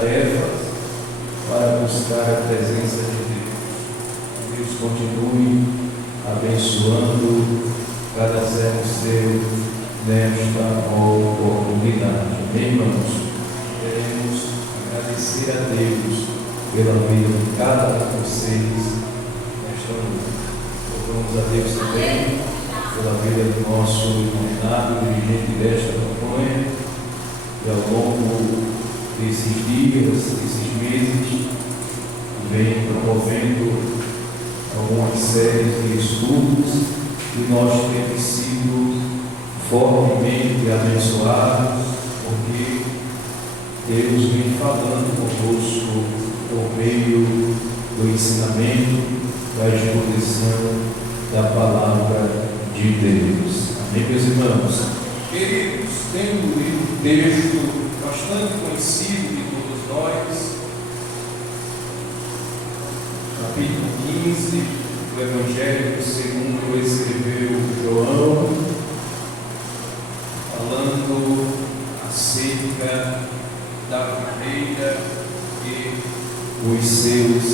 tarefas para buscar a presença de Deus. Deus continue abençoando cada servo seu nesta oportunidade. Amém, irmãos? Queremos agradecer a Deus pela vida de cada um de vocês nesta noite. Louvamos a Deus também pela vida do nosso iluminado, dirigente desta campanha, e ao longo desses dias, desses meses, vem promovendo algumas séries de estudos e nós temos sido fortemente abençoados, porque Deus vem falando conosco por meio do ensinamento, da exposição da palavra de Deus. Amém, meus irmãos? Queridos, tendo lido um texto bastante conhecido de todos nós, capítulo 15 do Evangelho segundo escreveu João, falando acerca da videira e os seus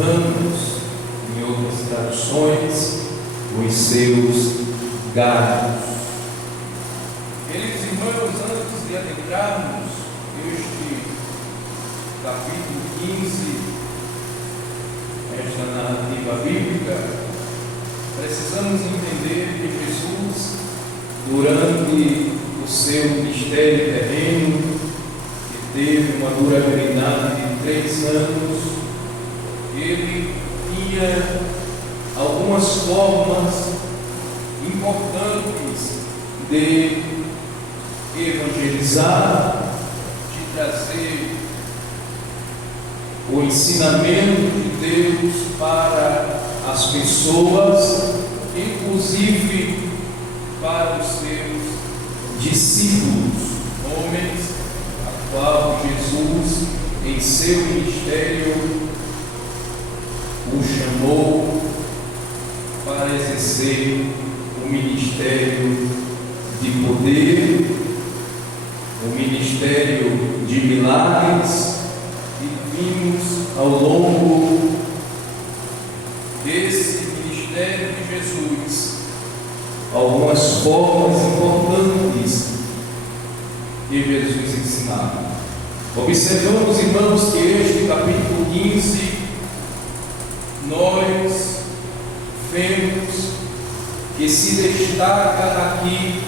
ramos, em outras traduções, os seus galhos. Queridos irmãos, antes de adentrarmos neste capítulo 15, esta narrativa bíblica, precisamos entender que Jesus, durante o seu ministério terreno, que teve uma durabilidade de 3 anos, ele tinha algumas formas importantes de evangelizar, de trazer o ensinamento de Deus para as pessoas, inclusive para os seus discípulos, homens a qual Jesus, em seu ministério, o chamou para exercer o ministério de poder, o ministério de milagres, e vimos ao longo desse ministério de Jesus algumas formas importantes que Jesus ensinava. Observamos, irmãos, que este capítulo 15 nós vemos que se destaca aqui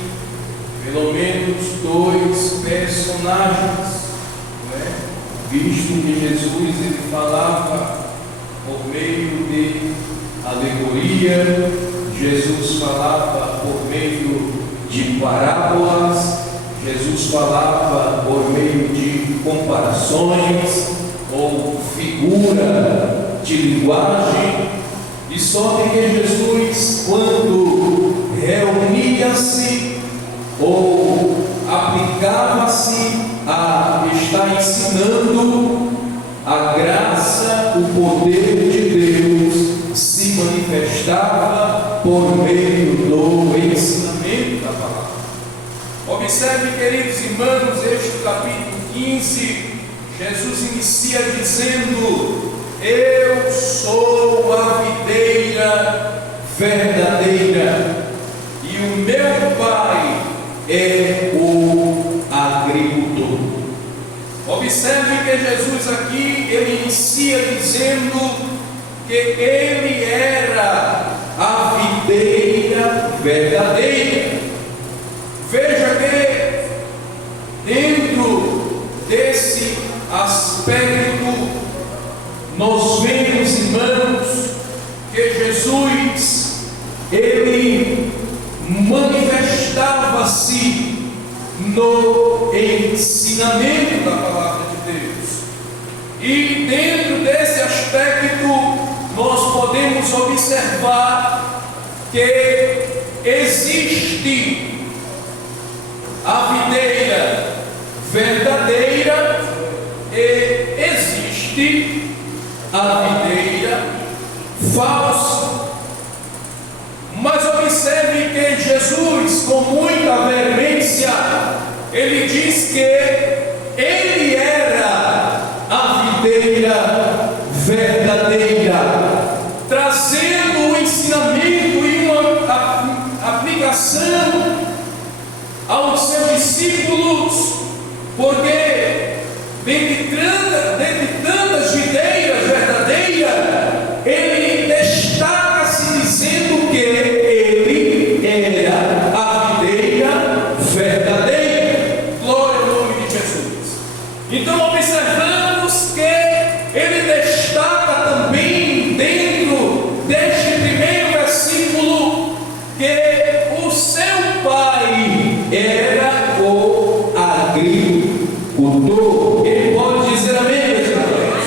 pelo menos 2 personagens, visto que Jesus ele falava por meio de alegoria, Jesus falava por meio de parábolas, Jesus falava por meio de comparações ou figura de linguagem, de sorte que Jesus, quando reunia-se ou aplicava-se a estar ensinando, a graça, o poder de Deus se manifestava por meio do ensinamento da palavra. Observe, queridos irmãos, este capítulo 15, Jesus inicia dizendo: eu sou a videira verdadeira e o meu Pai é o agricultor. Observe que Jesus aqui, ele inicia dizendo que ele era a videira verdadeira. Veja que dentro desse aspecto nós vemos, irmãos, que Jesus ele manifestava-se no ensinamento da palavra de Deus, e dentro desse aspecto nós podemos observar que existe a videira verdadeira e existe a videira falsa. Mas observe que Jesus, com muita veemência, ele diz que ele era dentre tantas videiras verdadeiras, ele destaca-se dizendo que ele era a videira verdadeira. Glória ao nome de Jesus. Então observamos que ele destaca também dentro deste primeiro versículo que o seu pai era o agricultor. Ele pode dizer amém, meus irmãos?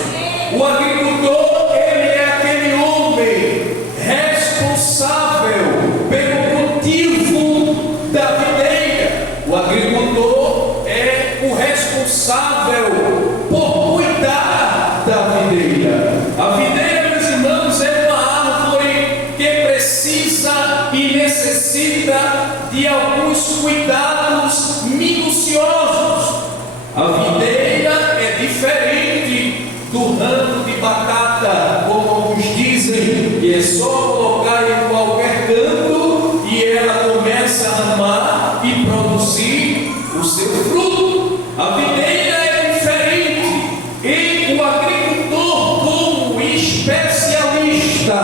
O agricultor, ele é aquele homem responsável pelo cultivo da videira. O agricultor é o responsável por cuidar da videira. A videira, meus irmãos, é uma árvore que precisa e necessita de alguns cuidados minuciosos. A videira é diferente do ramo de batata, como alguns dizem, que é só colocar em qualquer canto e ela começa a ramar e produzir o seu fruto. A videira é diferente e o agricultor, como especialista,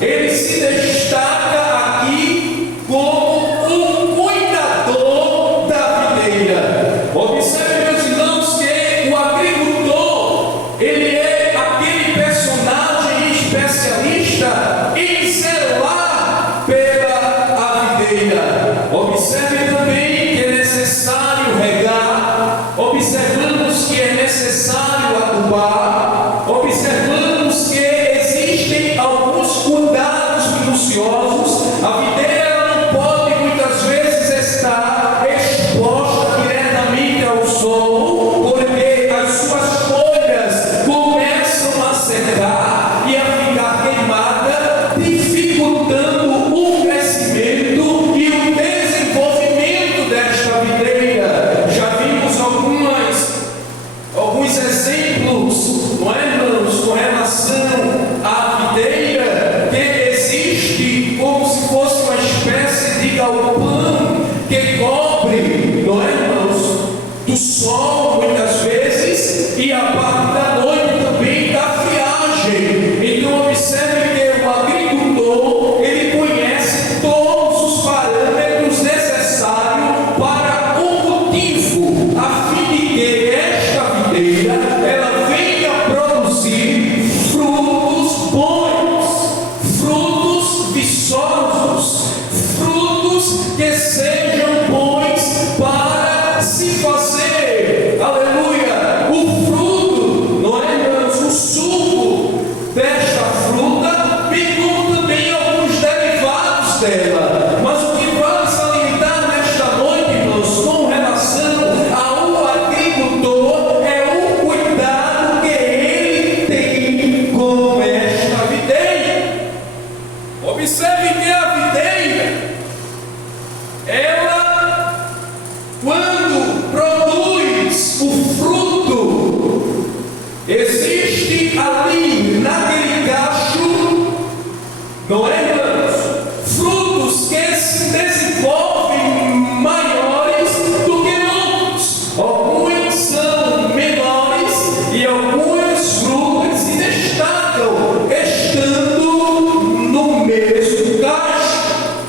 ele se destaca aqui como um cuidador da videira. Observe, meus irmãos, que o agricultor, ele é aquele personagem especialista em zelar pela videira. Observe também que é necessário regar, observamos que é necessário adubar, observamos que existem alguns cuidados minuciosos. A videira não pode muitas vezes estar exposta diretamente ao sol, porque as suas folhas começam a secar e a ficar queimada, dificultando o crescimento e o desenvolvimento desta videira. Já vimos alguns exemplos, não é, irmãos, com relação à videira, que existe como se fosse uma espécie de galpão que cobre, não é, irmãos, do sol muitas vezes e a parte da noite também da friagem. Então observe que o agricultor, ele conhece todos os parâmetros necessários para o cultivo, a fim de que esta videira ela venha produzir frutos bons, frutos viçosos, frutos que sejam bons para se fazer, aleluia, o fruto, não é, irmãos, o suco desta fruta, bem como também alguns derivados dela. Mas o que vale salientar nesta noite, irmãos, com relação ao agricultor, é o cuidado que ele tem com esta videira. Observe que a videira, ela, quando produz o fruto, existe ali naquele cacho, não é, irmãos, frutos que se desenvolvem maiores do que outros. Alguns são menores e algumas frutas se destacam estando no mesmo cacho.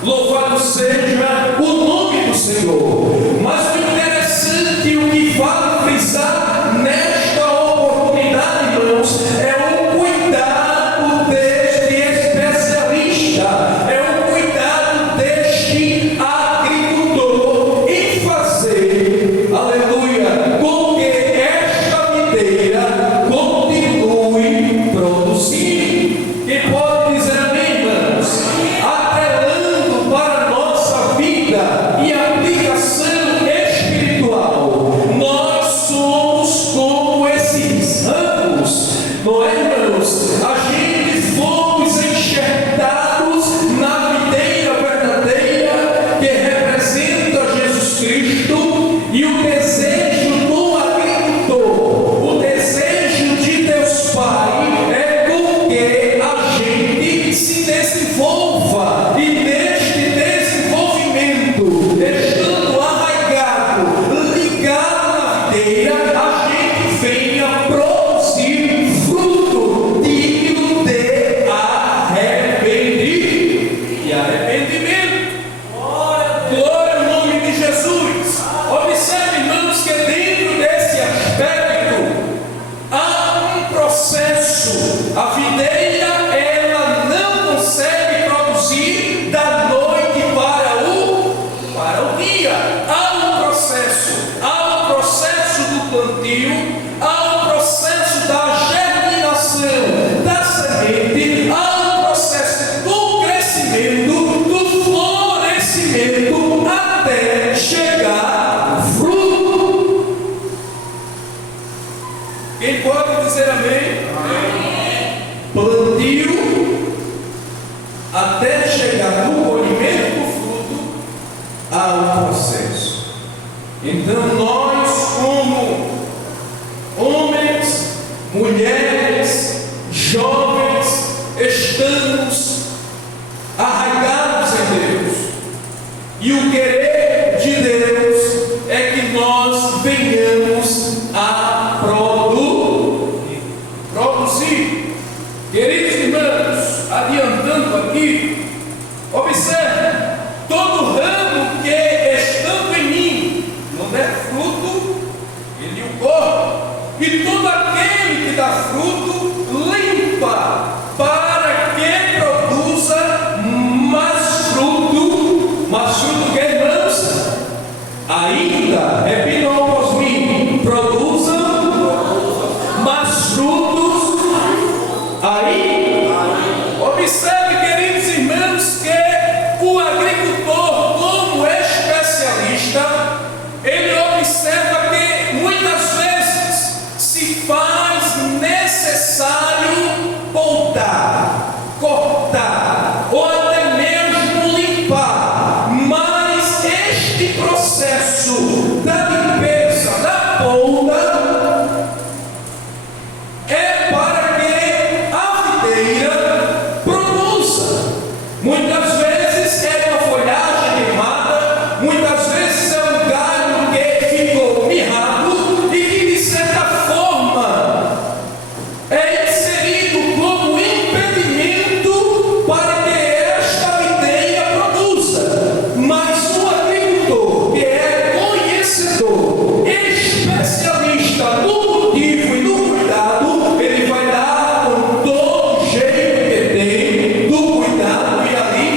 Louvado seja o nome do Senhor. Mas o interessante, o que vale frisar nesta oportunidade, irmãos, é o cuidado deste especialista, é o cuidado deste agricultor em fazer, aleluia, com que esta videira continue produzindo. E pode dizer amém, irmãos? Atrelando para a nossa vida e aplicação espiritual, nós somos como esses ramos, não é, irmãos? A gente fomos enxertados na videira verdadeira que representa Jesus Cristo, e o desejo do agricultor, o desejo de Deus Pai é com que a gente se desenvolva, e neste desenvolvimento, estando arraigado, ligado na videira, a gente Quem pode dizer amém? Amém. Plantio até chegar no colhimento do fruto, há um processo. Então nós, como homens, mulheres, jovens, estamos arraigados em Deus. E o querer de Deus é que nós venhamos a produzir. Queridos irmãos, adiantando aqui, observe, todo ramo que estando em mim não der fruto, ele o corta, e todo aquele que dá fruto, limpa, para que produza mais fruto. Mais fruto que, irmãos? Ainda, repinamos mim, produzam mais frutos. Aí, observe, queridos irmãos, que o agricultor, como especialista, ele observa que muitas vezes se faz necessário podar, cortar, ou até mesmo limpar, mas este processo da limpeza, da poda, é para que a videira produza. Muitas vezes é uma folhagem queimada, muitas vezes é um galho que ficou mirrado e que de certa forma é inserido como impedimento para que esta videira produza. Mas o agricultor, que é conhecedor, especialista no cultivo e no cuidado, ele vai dar com todo jeito que tem do cuidado e ali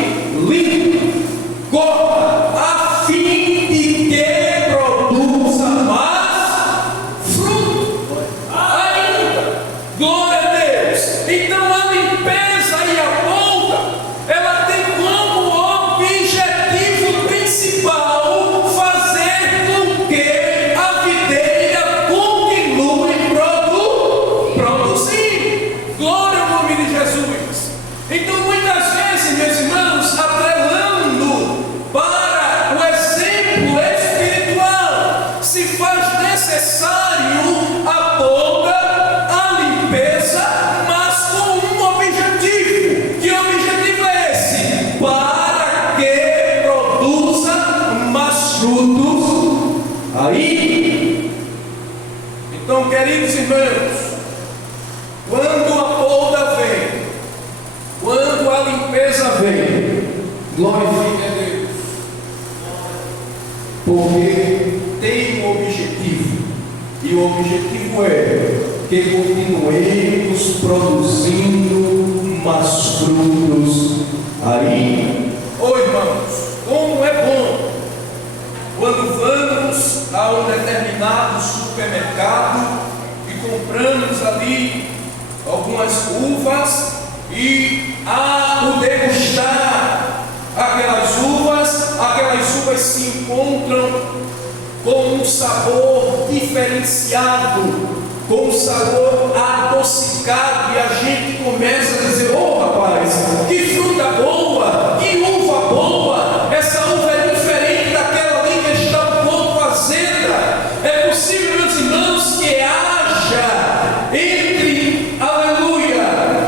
limpa, corta, a fim de que produza mais fruto ainda. Glória a Deus. Então a limpeza e a poda, ela tem como objetivo principal fazer com que a videira continue produzindo. Glória ao nome de Jesus. Então muitas vezes, meus irmãos, atrelando para o exemplo espiritual, se faz necessário a poda, a limpeza, mas com um objetivo. Que objetivo é esse? Para que produza mais frutos aí. Então, queridos irmãos, quando a poda vem, quando a limpeza vem, glorifique a Deus, porque tem um objetivo, e o objetivo é que continuemos produzindo mais frutos aí. Oh irmãos, como é bom quando vamos a um determinado supermercado e compramos ali algumas uvas, e ao degustar aquelas uvas se encontram com um sabor diferenciado, com um sabor adocicado, e a gente começa a dizer: oh rapaz, que fruta boa, que uva boa, essa uva é diferente daquela ali que está um pouco azeda. É possível, meus irmãos, que haja entre, aleluia,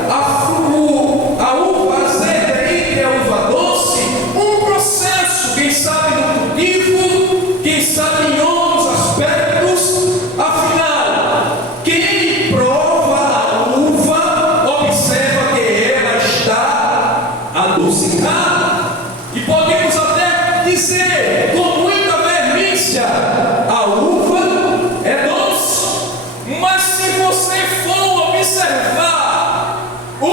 a uva azeda entre a uva doce, um processo, quem sabe no cultivo, quem sabe em outros aspectos. Afinal, quem prova a uva observa que ela está adocicada, e podemos até dizer com muita veemência: a uva é doce. Mas se você for observar o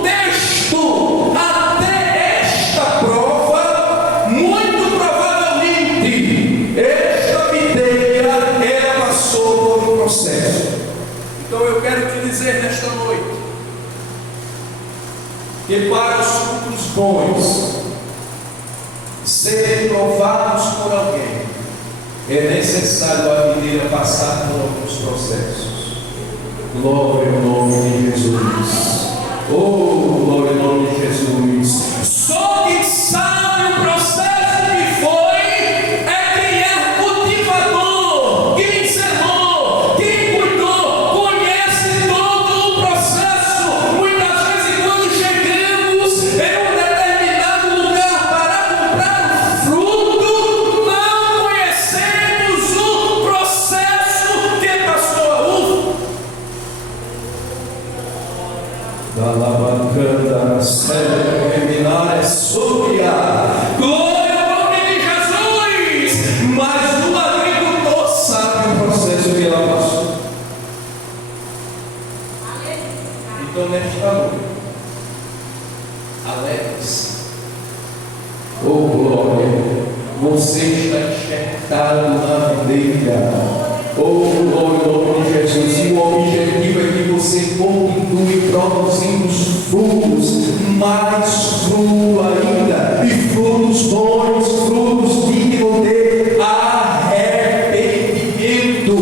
contexto até esta prova, muito provavelmente esta videira ela passou por um processo. Então eu quero te dizer nesta noite que para os frutos bons serem provados por alguém, é necessário a videira passar por alguns processos. Glória ao nome de Jesus. Oh, glória ao nome de Jesus. Só quem sabe o processo que foi é quem é cultivador, quem selou, quem cuidou, conhece todo o processo. Muitas vezes, quando chegamos em um determinado lugar para comprar um fruto, não conhecemos o processo que passou a uva. Da lavacanda, céu, terminar é súbia. Glória ao nome de Jesus. Mas o agricultor sabe o processo que ela passou. Então, nesta noite, alegre-se. Oh, glória. Você está enxertado na videira. Oh, glória ao nome de Jesus. E o objetivo é que você continue produzindo os frutos, mais fruto ainda, e frutos bons, frutos dignos de arrependimento.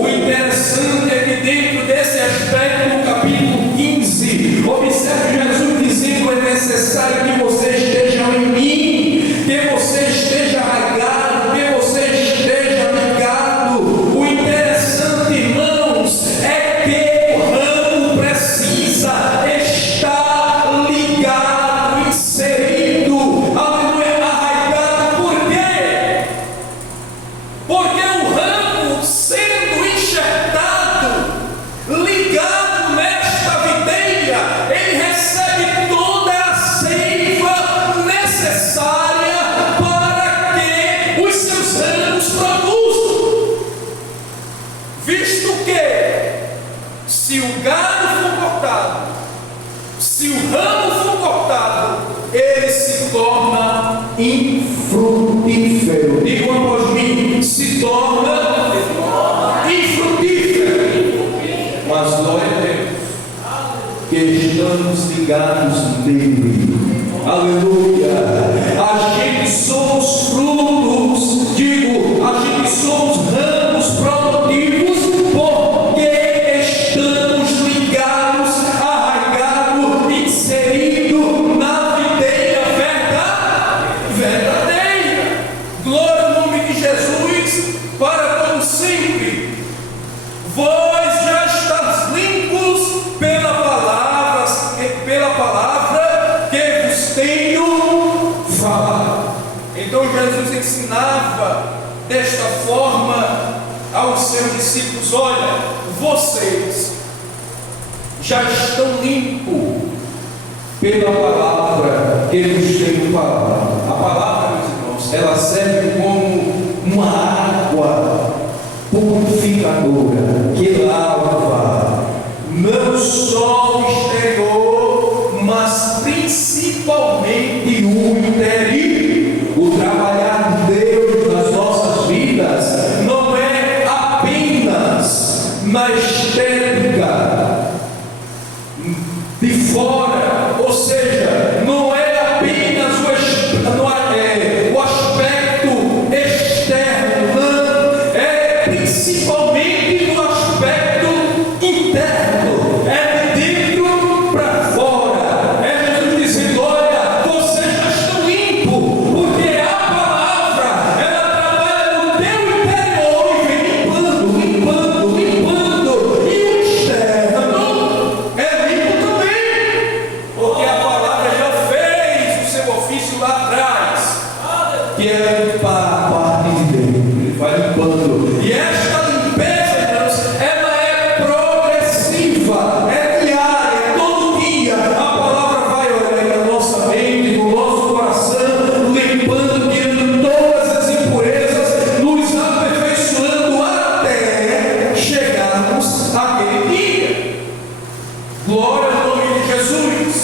O interessante é que dentro desse aspecto, no capítulo 15, observe Jesus dizendo: é necessário que você esteja em mim, que você esteja arraigado, que você esteja ligado. O interessante, irmãos, é que o ramo precisa estar ligado, inserido, aleluia, arraigado. Por quê? Porque o ramo, sendo enxertado, ligado nesta videira, ele recebe toda a seiva necessária para que os seus ramos produzam. Visto que, se o galho for cortado, se o ramo for cortado, ele se torna infrutífero. Diga após mim: se torna infrutífero. Mas glória a Deus que estamos ligados nele. Aleluia. A gente somos frutos, digo, a gente somos ramos produtivos porque estamos ligados, arraigados, inseridos na videira verdadeira. Glória ao nome de Jesus para todo sempre. Vós já estáis limpos pela palavra que vos tenho falado. Então Jesus ensinava desta forma aos seus discípulos: olha, vocês já estão limpos pela palavra que vos tenho falado. A palavra, meus irmãos, ela serve como uma água purificadora que lava não só o exterior, mas principalmente o interior. O trabalhar de Deus nas nossas vidas não é apenas na estética de fora, ou seja, não é apenas o aspecto externo, não, é principalmente no aspecto interno, é de dentro para fora. É Jesus dizendo: olha, vocês já estão limpos, porque a palavra, ela trabalha no teu interior e vem limpando, e o externo é limpo também, porque a palavra já fez o seu ofício lá atrás, que é limpar a parte de dentro. Ele vai limpando, e esta limpeza, irmãos, ela é progressiva, é diária, é todo dia. A palavra vai olhar na nossa mente, no nosso coração, limpando, tirando todas as impurezas, nos aperfeiçoando até chegarmos àquele dia. Glória ao nome de Jesus.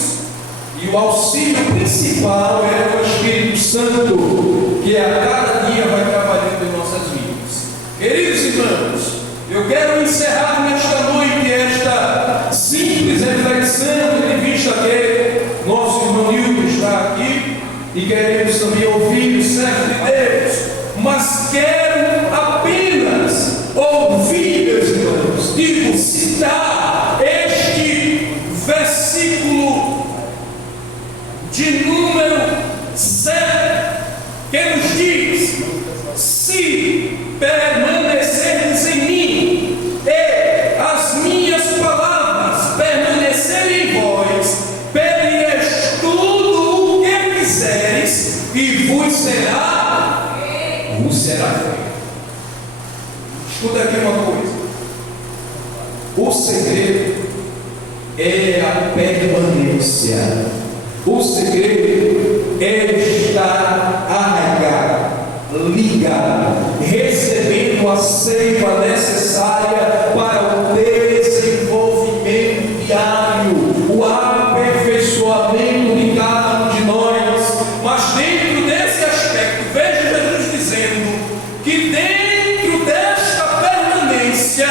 E o auxílio principal é o Espírito Santo, que a cada dia vai trabalhando em nossas vidas. Queridos irmãos, eu quero encerrar nesta noite esta simples reflexão, tendo em vista que nosso irmão Nilton está aqui e queremos também ouvir o servo de Deus, mas quero apenas ouvir, meus irmãos, digo, citar será feito. Escuta aqui uma coisa. O segredo é a permanência. O segredo é estar arraigado, ligado, recebendo a seiva necessária para o desenvolvimento diário, o aperfeiçoamento de cada um de nós. Mas dentro desse aspecto, veja Jesus dizendo que dentro desta permanência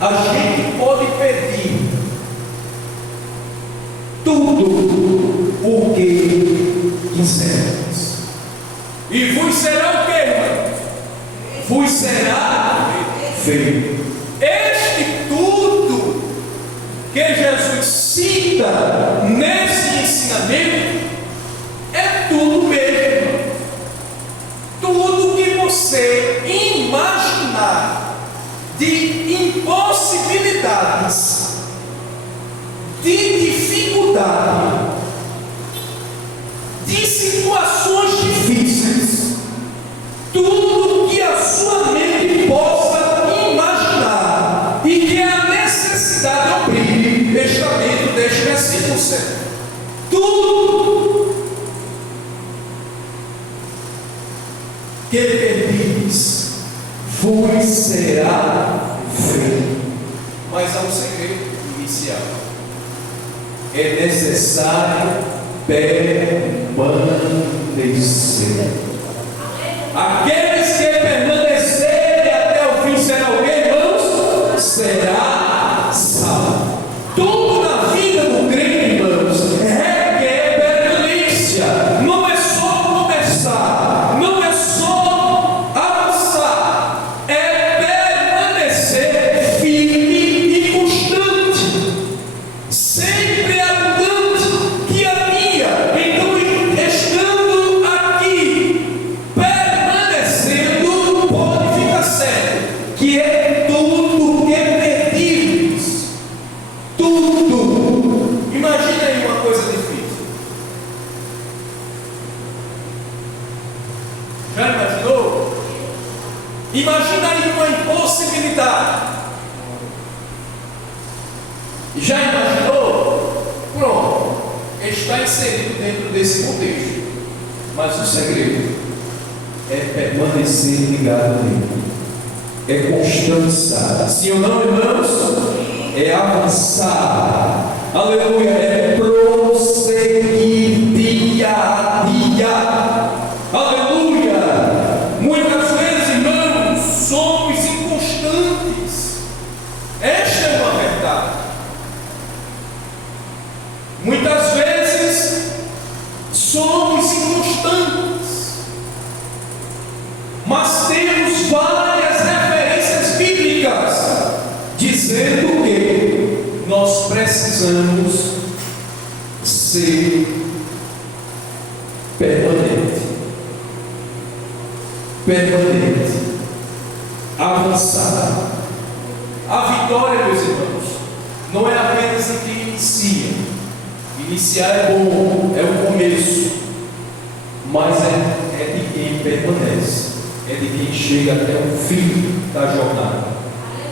a gente pode pedir tudo o que quisermos. E vos será o que, irmão? Vos será feito. Este tudo que Jesus cita nesse ensinamento é tudo mesmo. Tudo que você imaginar de impossibilidades, de dificuldade, de situações difíceis, tudo que a sua mente possa imaginar e que a necessidade obrigue, está dentro deste versículo 7. Tudo que pedis vos será feito. Mas há um segredo inicial. É necessário permanecer. Aqueles que permanecerem até o fim será o que, irmãos? Será salvo. Tudo na vida do crente, irmãos, requer permanência. Não é só começar, não é só avançar, é permanecer firme e constante, sempre abundante, dia a dia. Então, estando aqui, permanecendo, pode ficar certo que é tudo que pedimos. Tudo. Imagina aí uma coisa difícil. Já imaginou? Imagina aí uma impossibilidade. Já imaginou? Pronto. Está inserido dentro desse contexto. Mas o segredo é permanecer ligado nele. É constanciar. Sim ou não, irmãos? É avançar. Aleluia. É prosseguir dia a dia. Aleluia. Muitas vezes, irmãos, somos inconstantes. Esta é uma verdade. Muitas vezes somos inconstantes, mas temos várias referências bíblicas dizendo que nós precisamos ser permanente, avançar. A vitória, meus irmãos, não é apenas em quem inicia. Iniciar é bom, é o começo, mas é de quem permanece, é de quem chega até o fim da jornada.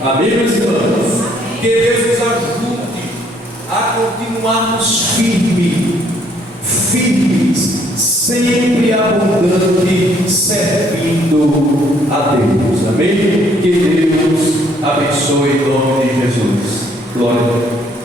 Amém, meus irmãos? Que Deus nos ajude a continuarmos firmes, sempre abundante, servindo a Deus. Amém?